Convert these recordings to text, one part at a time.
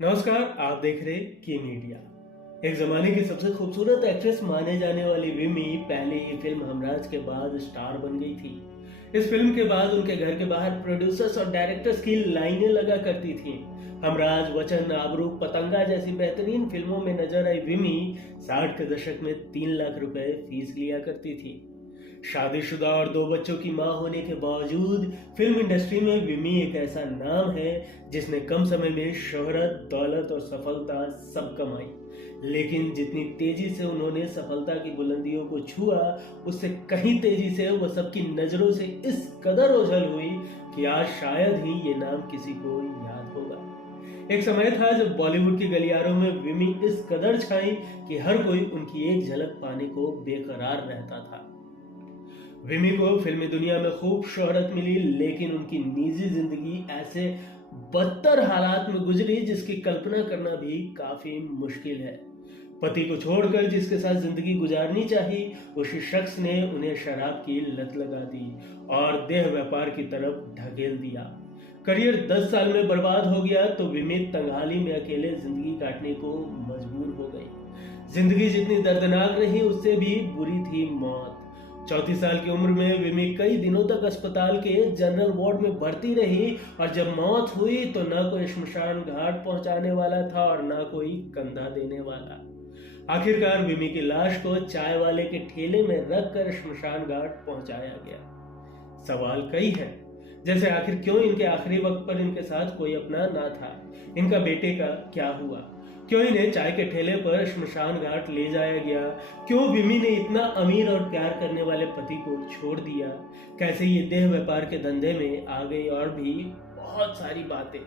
नमस्कार, आप देख रहे की मीडिया। एक जमाने की सबसे खूबसूरत एक्ट्रेस माने जाने वाली विमी पहले ही फिल्म हमराज के बाद स्टार बन गई थी। इस फिल्म के बाद उनके घर के बाहर प्रोड्यूसर्स और डायरेक्टर्स की लाइनें लगा करती थीं। हमराज, वचन, आबरू, पतंगा जैसी बेहतरीन फिल्मों में नजर आई विमी 60 के दशक में 3 लाख रुपए फीस लिया करती थी। शादीशुदा और 2 बच्चों की मां होने के बावजूद फिल्म इंडस्ट्री में विमी एक ऐसा नाम है जिसने कम समय में शोहरत, दौलत और सफलता सब कमाई। लेकिन जितनी तेजी से उन्होंने सफलता की बुलंदियों को छुआ, उससे कहीं तेजी से वह सबकी नजरों से इस कदर ओझल हुई कि आज शायद ही ये नाम किसी को याद होगा। एक समय था जब बॉलीवुड की गलियारों में विमी इस कदर छाई कि हर कोई उनकी एक झलक पाने को बेकरार रहता था। विमी को फिल्मी दुनिया में खूब शोहरत मिली, लेकिन उनकी निजी जिंदगी ऐसे बदतर हालात में गुजरी जिसकी कल्पना करना भी काफी मुश्किल है। पति को छोड़कर जिसके साथ जिंदगी गुजारनी चाहिए, उसी शख्स ने उन्हें शराब की लत लगा दी और देह व्यापार की तरफ ढकेल दिया। करियर 10 साल में बर्बाद हो गया तो विमी तंगहाली में अकेले जिंदगी काटने को मजबूर हो गई। जिंदगी जितनी दर्दनाक रही, उससे भी बुरी थी मौत। 34 साल की उम्र में विमी कई दिनों तक अस्पताल के जनरल वार्ड में भर्ती रही और जब मौत हुई तो न कोई श्मशान घाट पहुंचाने वाला था और न कोई कंधा देने वाला। आखिरकार विमी की लाश को चाय वाले के ठेले में रखकर श्मशान घाट पहुंचाया गया। सवाल कई हैं, जैसे आखिर क्यों इनके आखिरी वक्त पर इनके साथ कोई अपना ना था, इनका बेटे का क्या हुआ, क्यों इन्हें चाय के ठेले पर श्मशान घाट ले जाया गया, क्यों विमी ने इतना अमीर और प्यार करने वाले पति को छोड़ दिया, कैसे ये देह व्यापार के धंधे में आ गई, और भी बहुत सारी बातें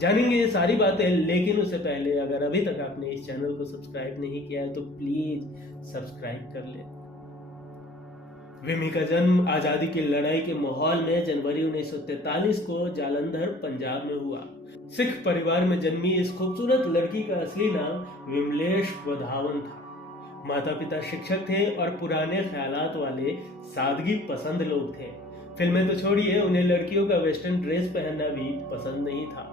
जानेंगे ये सारी बातें। लेकिन उससे पहले अगर अभी तक आपने इस चैनल को सब्सक्राइब नहीं किया है तो प्लीज सब्सक्राइब कर ले। विमी का जन्म आजादी की लड़ाई के माहौल में जनवरी 1943 को जालंधर, पंजाब में हुआ। सिख परिवार में जन्मी इस खूबसूरत लड़की का असली नाम विमलेश वधावन था। माता पिता शिक्षक थे और पुराने ख्यालात वाले सादगी पसंद लोग थे। फिल्में तो छोड़िए, उन्हें लड़कियों का वेस्टर्न ड्रेस पहनना भी पसंद नहीं था।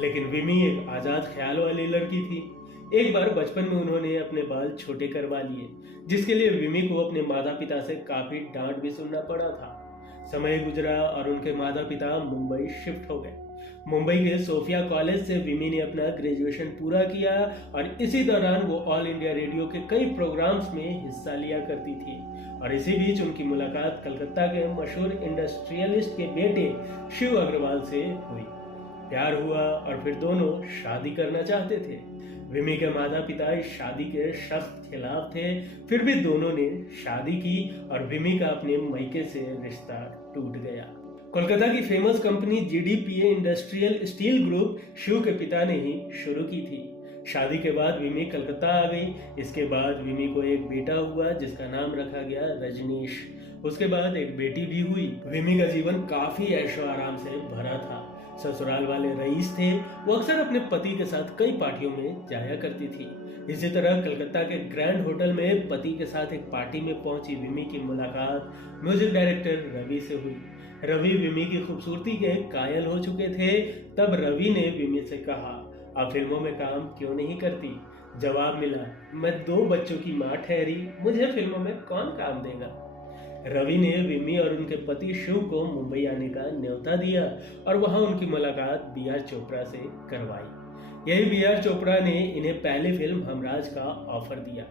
लेकिन विमी एक आजाद ख्याल वाली लड़की थी। एक बार बचपन में उन्होंने अपने बाल छोटे करवा लिए, जिसके लिए विमी को अपने माता पिता से काफी डांट भी सुनना पड़ा था। समय गुजरा और उनके माता पिता मुंबई शिफ्ट हो गए। मुंबई के सोफिया कॉलेज से विमी ने अपना ग्रेजुएशन पूरा किया और इसी दौरान वो ऑल इंडिया रेडियो के कई प्रोग्राम्स में हिस्सा लिया करती थी। और इसी बीच उनकी मुलाकात कलकत्ता के मशहूर इंडस्ट्रियलिस्ट के बेटे शिव अग्रवाल से हुई। प्यार हुआ और फिर दोनों शादी करना चाहते थे। विमी के माता पिता इस शादी के सख्त खिलाफ थे, फिर भी दोनों ने शादी की और विमी का अपने मायके से रिश्ता टूट गया। कोलकाता की famous company GDPA industrial steel group Shiv के पिता ने ही शुरू की थी। शादी के बाद विमी कलकत्ता आ गई। इसके बाद विमी को एक बेटा हुआ जिसका नाम रखा गया रजनीश। उसके बाद एक बेटी भी हुई। विमी का जीवन काफी ऐशो आराम से भरा था। ससुराल वाले रईस थे, वो अक्सर अपने पति के साथ कई पार्टियों में जाया करती थी। इसी तरह कलकत्ता के ग्रैंड होटल में पति के साथ एक पार्टी में पहुंची विमी की मुलाकात म्यूजिक डायरेक्टर रवि से हुई। रवि विमी की खूबसूरती के कायल हो चुके थे। तब रवि ने विमी से कहा, आप फिल्मों में काम क्यों नहीं करती? जवाब मिला, मैं 2 बच्चों की माँ ठहरी, मुझे फिल्मों में कौन काम देगा। रवि ने विमी और उनके पति शिव को मुंबई आने का न्योता दिया और वहां उनकी मुलाकात बी.आर. चोपड़ा से करवाई। यही बी.आर. चोपड़ा ने इन्हें पहली फिल्म हमराज का ऑफर दिया।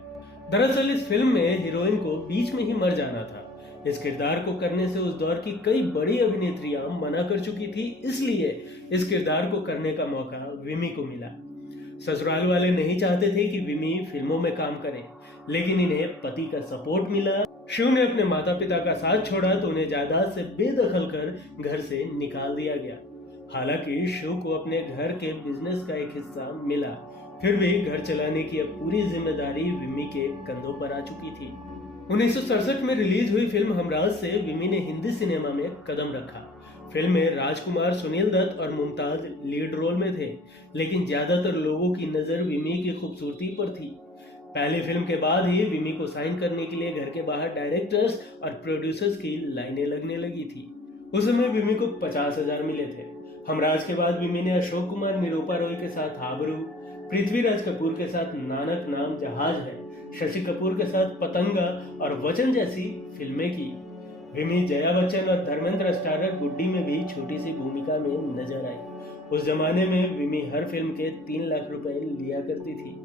दरअसल इस फिल्म में हीरोइन को बीच में ही मर जाना था। इस किरदार को करने से उस दौर की कई बड़ी अभिनेत्रियां मना कर चुकी थी, इसलिए इस किरदार को करने का मौका विमी को मिला। ससुराल वाले नहीं चाहते थे कि विमी फिल्मों में काम करे, लेकिन इन्हें पति का सपोर्ट मिला। शिव ने अपने माता पिता का साथ छोड़ा तो उन्हें जायदाद से बेदखल कर घर से निकाल दिया गया। हालांकि शिव को अपने घर के बिजनेस का एक हिस्सा मिला, फिर भी घर चलाने की अब पूरी जिम्मेदारी विमी के कंधों पर आ चुकी थी। 1967 में रिलीज हुई फिल्म हमराज से विमी ने हिंदी सिनेमा में कदम रखा। फिल्म में राजकुमार, सुनील दत्त और मुमताज लीड रोल में थे, लेकिन ज्यादातर लोगों की नजर विमी की खूबसूरती पर थी। पहली फिल्म के बाद ही विमी को साइन करने के लिए घर के बाहर डायरेक्टर्स और प्रोड्यूसर्स की लाइनें लगने लगी थी। उस समय विमी को 50,000 मिले थे। हमराज के बाद विमी ने अशोक कुमार निरूपा रॉय के साथ आबरू, पृथ्वीराज कपूर के साथ नानक नाम जहाज है, शशि कपूर के साथ पतंगा और वचन जैसी फिल्में की। विमी जया बच्चन और धर्मेंद्र स्टारर गुड्डी में भी छोटी सी भूमिका में नजर आई। उस जमाने में विमी हर फिल्म के 3 लाख रुपए लिया करती थी,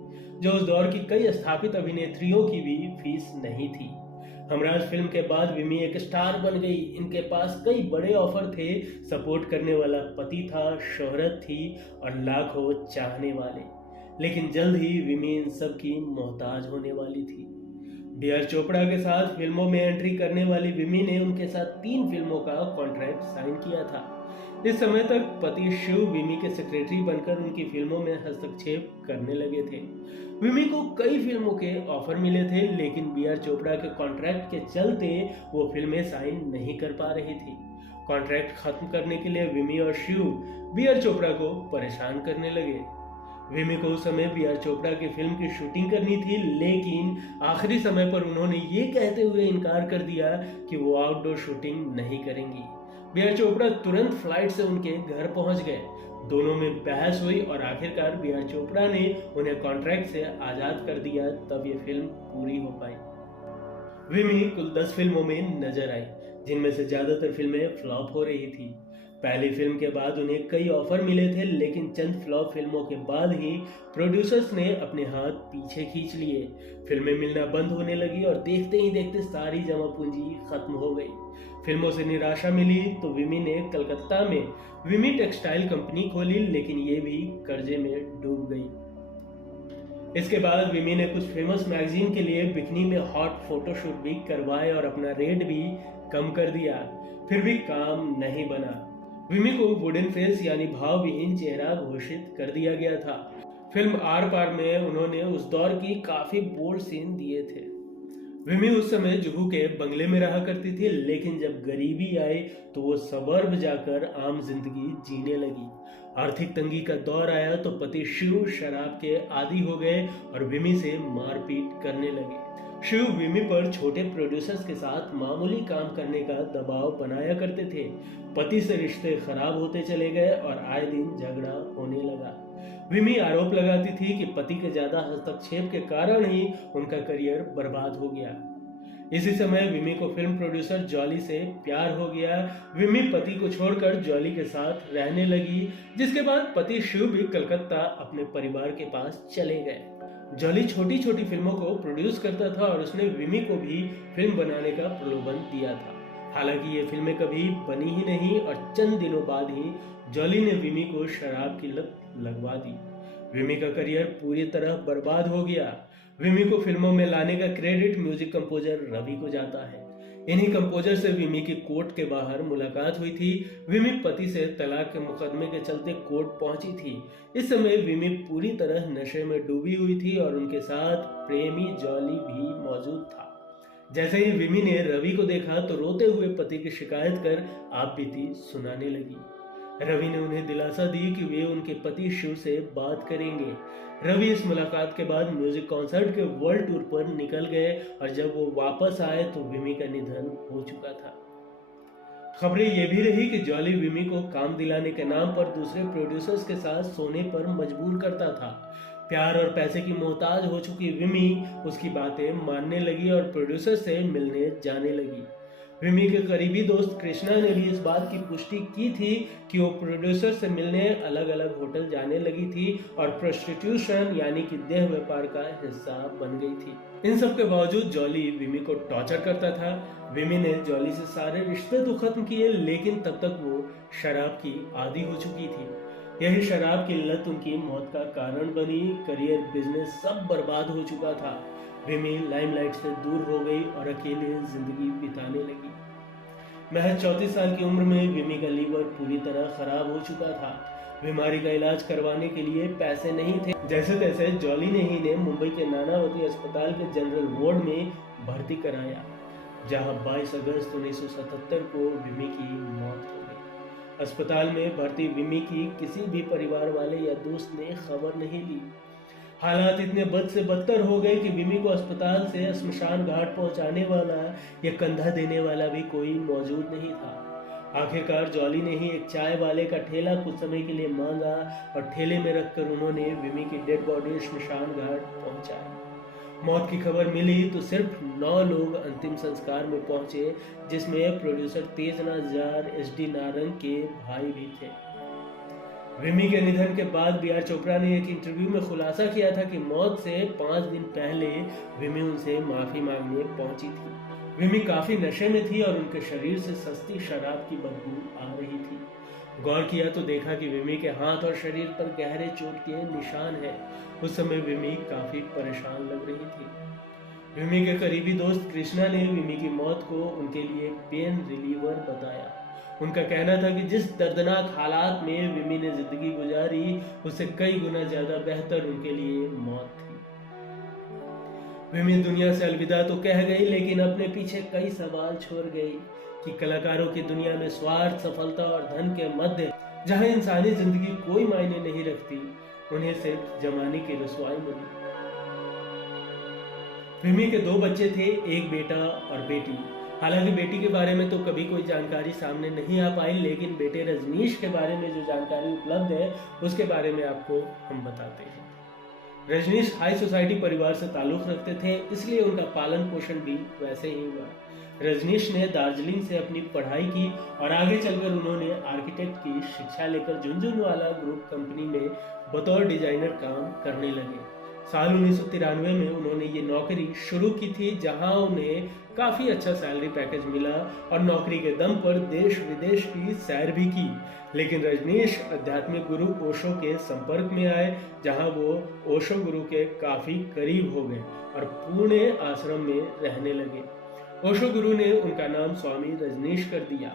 जो उस दौर की कई स्थापित अभिनेत्रियों की भी फीस नहीं थी। हमराज फिल्म के बाद विमी एक स्टार बन गई। इनके पास कई बड़े ऑफर थे, सपोर्ट करने वाला पति था, शोहरत थी और लाखों चाहने वाले। लेकिन जल्द ही विमी इन सब की मोहताज होने वाली थी। बी.आर. चोपड़ा के साथ फिल्मों में एंट्री करने वाली विमी ने उनके साथ 3 फिल्मों का कॉन्ट्रैक्ट साइन किया था। इस समय तक पति शिव विमी के सेक्रेटरी बनकर उनकी फिल्मों में हस्तक्षेप करने लगे थे। विमी को कई फिल्मों के ऑफर मिले थे, लेकिन बी.आर. चोपड़ा के कॉन्ट्रैक्ट के चलते वो फिल्में साइन नहीं कर पा रही थी। कॉन्ट्रैक्ट खत्म करने के लिए विमी और शिव बी.आर. चोपड़ा को परेशान करने लगे। विमी को उस समय बी.आर. चोपड़ा की फिल्म की शूटिंग करनी थी, लेकिन आखिरी समय पर उन्होंने ये कहते हुए इनकार कर दिया कि वो आउटडोर शूटिंग नहीं करेंगी। बी.आर. चोपड़ा तुरंत फ्लाइट से उनके घर पहुंच गए। दोनों में बहस हुई और आखिरकार बी.आर. चोपड़ा ने उन्हें कॉन्ट्रैक्ट से आजाद कर दिया, तब ये फिल्म पूरी हो पाई। विमी कुल 10 फिल्मों में नजर आई, जिनमें से ज्यादातर फिल्में फ्लॉप हो रही थी। पहली फिल्म के बाद उन्हें कई ऑफर मिले थे, लेकिन चंद फ्लॉप फिल्मों के बाद ही प्रोड्यूसर्स ने अपने हाथ पीछे खींच लिए। फिल्में मिलना बंद होने लगी और देखते ही देखते सारी जमा पूंजी खत्म हो गई। फिल्मों से निराशा मिली तो विमी ने कलकत्ता में विमी टेक्सटाइल कंपनी खोली, लेकिन ये भी कर्जे में डूब गई। इसके बाद विमी ने कुछ फेमस मैगजीन के लिए बिकनी में हॉट फोटोशूट भी करवाए और अपना रेट भी कम कर दिया, फिर भी काम नहीं बना। विमी को वुडन फेस यानी भाव विहीन चेहरा घोषित कर दिया गया था। फिल्म आर पार में उन्होंने उस दौर की काफी बोल्ड सीन दिए थे। विमी उस समय जुहू के बंगले में रहा करती थी, लेकिन जब गरीबी आई तो वो सबर्ब जाकर आम जिंदगी जीने लगी। आर्थिक तंगी का दौर आया तो पति शिव शराब के आदी हो गए और विमी से मारपीट करने लगे। शिव विमी पर छोटे प्रोड्यूसर्स के साथ मामूली काम करने का दबाव बनाया करते थे। पति से रिश्ते खराब होते चले गए और आए दिन झगड़ा होने लगा। विमी आरोप लगाती थी कि पति के ज्यादा हस्तक्षेप के कारण ही उनका करियर बर्बाद हो गया। इसी समय विमी को फिल्म प्रोड्यूसर जॉली से प्यार हो गया। विमी पति को छोड़कर जॉली के साथ रहने लगी, जिसके बाद पति शिव भी कलकत्ता अपने परिवार के पास चले गए। जॉली छोटी छोटी फिल्मों को प्रोड्यूस करता था और उसने विमी को भी फिल्म बनाने का प्रलोभन दिया था। हालांकि ये फिल्में कभी बनी ही नहीं और चंद दिनों बाद ही जॉली ने विमी को शराब की लत लगवा दी। विमी का करियर पूरी तरह बर्बाद हो गया। विमी को फिल्मों में लाने का क्रेडिट म्यूजिक कंपोजर रवि को जाता है। इन्हीं कंपोजर से विमी की कोर्ट के बाहर मुलाकात हुई थी। विमी पति से तलाक के मुकदमे के चलते कोर्ट पहुंची थी। इस समय विमी पूरी तरह नशे में डूबी हुई थी और उनके साथ प्रेमी जॉली भी मौजूद था। जैसे ही विमी ने रवि को देखा तो रोते हुए पति की शिकायत कर आप बीती सुनाने लगी। रवि ने उन्हें दिलासा दी कि वे उनके पति शिव से बात करेंगे। रवि इस मुलाकात के बाद म्यूजिक कॉन्सर्ट के वर्ल्ड टूर पर निकल गए और जब वो वापस आए तो विमी का निधन हो चुका था। खबरें ये भी रही कि जॉली विमी को काम दिलाने के नाम पर दूसरे प्रोड्यूसर्स के साथ सोने पर मजबूर करता था। प्यार और पैसे की मोहताज हो चुकी विमी उसकी बातें मानने लगी और प्रोड्यूसर से मिलने जाने लगी। विमी के करीबी दोस्त कृष्णा ने भी इस बात की पुष्टि की थी कि वो प्रोड्यूसर से मिलने अलग अलग होटल जाने लगी थी और प्रोस्टिट्यूशन यानी कि देह व्यापार का हिस्सा बन गई थी। इन सब के बावजूद जॉली विमी को टॉर्चर करता था। विमी ने जॉली से सारे रिश्ते तो खत्म किए, लेकिन तब तक वो शराब की आदी हो चुकी थी। यही शराब की लत उनकी मौत का कारण बनी। करियर, बिजनेस सब बर्बाद हो चुका था। विमी लाइमलाइट से दूर हो गई और अकेले जिंदगी बिताने लगी। महज 34 साल की उम्र में विमी का लीवर पूरी तरह खराब हो चुका था। बीमारी का इलाज करवाने के लिए पैसे नहीं थे। जैसे तैसे जॉली ने ही मुंबई के नानावती अस्पताल के जनरल वार्ड में भर्ती कराया, जहां 22 अगस्त 1977 को विमी की मौत हो गई। अस्पताल में भर्ती विमी की किसी भी परिवार वाले या दोस्त ने खबर नहीं ली। हालात इतने बद से बदतर हो गए कि विमी को अस्पताल से श्मशान घाट पहुंचाने वाला या कंधा देने वाला भी कोई मौजूद नहीं था। आखिरकार जॉली ने ही एक चाय वाले का ठेला कुछ समय के लिए मांगा और ठेले में रखकर उन्होंने विमी की डेड बॉडी श्मशान घाट पहुंचाई। मौत की खबर मिली तो सिर्फ 9 लोग अंतिम संस्कार में पहुंचे, जिसमें प्रोड्यूसर तेजनाथ जार SD नारंग के भाई भी थे। विमी के निधन के बाद B.R. चोपड़ा ने एक इंटरव्यू में खुलासा किया था कि मौत से 5 दिन पहले विमी उनसे माफी मांगने पहुंची थी। विमी काफी नशे में थी और उनके शरीर से सस्ती शराब की बदबू आ रही थी। गौर किया तो देखा कि विमी के हाथ और शरीर पर गहरे चोट के निशान हैं। उस समय विमी काफी परेशान लग रही थी। विमी के करीबी दोस्त कृष्णा ने विमी की मौत को उनके लिए पेन रिलीवर बताया। उनका कहना था कि जिस दर्दनाक हालात में विमी ने जिंदगी गुजारी, उससे कई गुना ज्यादा बेहतर उनके लिए मौत थी। विमी दुनिया से अलविदा तो कह गई, लेकिन अपने पीछे कई सवाल छोड़ गई कि कलाकारों की दुनिया में स्वार्थ, सफलता और धन के मध्य जहां इंसानी जिंदगी कोई मायने नहीं रखती, उन्हें सिर्फ जमाने की रसवाई मिली। विमी के 2 बच्चे थे, एक बेटा और बेटी। हालांकि बेटी के बारे में तो कभी कोई जानकारी सामने नहीं आ पाई, लेकिन बेटे रजनीश के बारे में जो जानकारी उपलब्ध है उसके बारे में आपको हम बताते हैं। रजनीश हाई सोसाइटी परिवार से ताल्लुक रखते थे, इसलिए उनका पालन पोषण भी वैसे ही हुआ। रजनीश ने दार्जिलिंग से अपनी पढ़ाई की और आगे चलकर उन्होंने आर्किटेक्ट की शिक्षा लेकर झुनझुनवाला ग्रुप कंपनी में बतौर डिजाइनर काम करने लगे। साल 1993 में उन्होंने ये नौकरी शुरू की थी, जहां उन्हें काफी अच्छा सैलरी पैकेज मिला और नौकरी के दम पर देश विदेश की सैर भी की। लेकिन रजनीश आध्यात्मिक गुरु ओशो के संपर्क में आए, जहां वो ओशो गुरु के काफी करीब हो गए और पुणे आश्रम में रहने लगे। ओशो गुरु ने उनका नाम स्वामी रजनीश कर दिया।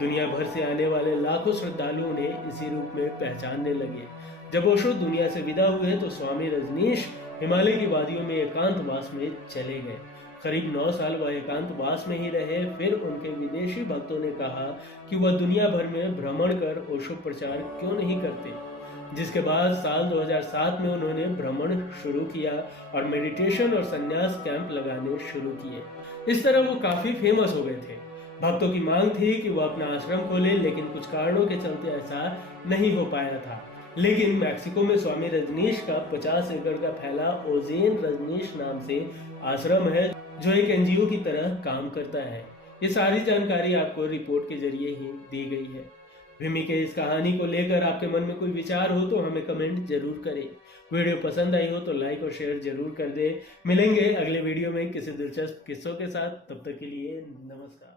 दुनिया भर से आने वाले लाखों श्रद्धालु उन्हें इसी रूप में पहचानने लगे। जब ओशो दुनिया से विदा हुए तो स्वामी रजनीश हिमालय की वादियों में एकांतवास में चले गए। करीब 9 साल वह एकांतवास में ही रहे। फिर उनके विदेशी भक्तों ने कहा कि वह दुनिया भर में भ्रमण कर ओशो प्रचार क्यों नहीं करते, जिसके बाद साल 2007 में उन्होंने भ्रमण शुरू किया और मेडिटेशन और संन्यास कैंप लगाने शुरू किए। इस तरह वो काफी फेमस हो गए थे। भक्तों की मांग थी कि वह अपना आश्रम खोले, लेकिन कुछ कारणों के चलते ऐसा नहीं हो पाया था। लेकिन मैक्सिको में स्वामी रजनीश का 50 एकड़ का फैला ओजेन रजनीश नाम से आश्रम है, जो एक NGO की तरह काम करता है। ये सारी जानकारी आपको रिपोर्ट के जरिए ही दी गई है। विमी के इस कहानी को लेकर आपके मन में कोई विचार हो तो हमें कमेंट जरूर करें। वीडियो पसंद आई हो तो लाइक और शेयर जरूर कर दे। मिलेंगे अगले वीडियो में किसी दिलचस्प किस्सों के साथ। तब तक के लिए नमस्कार।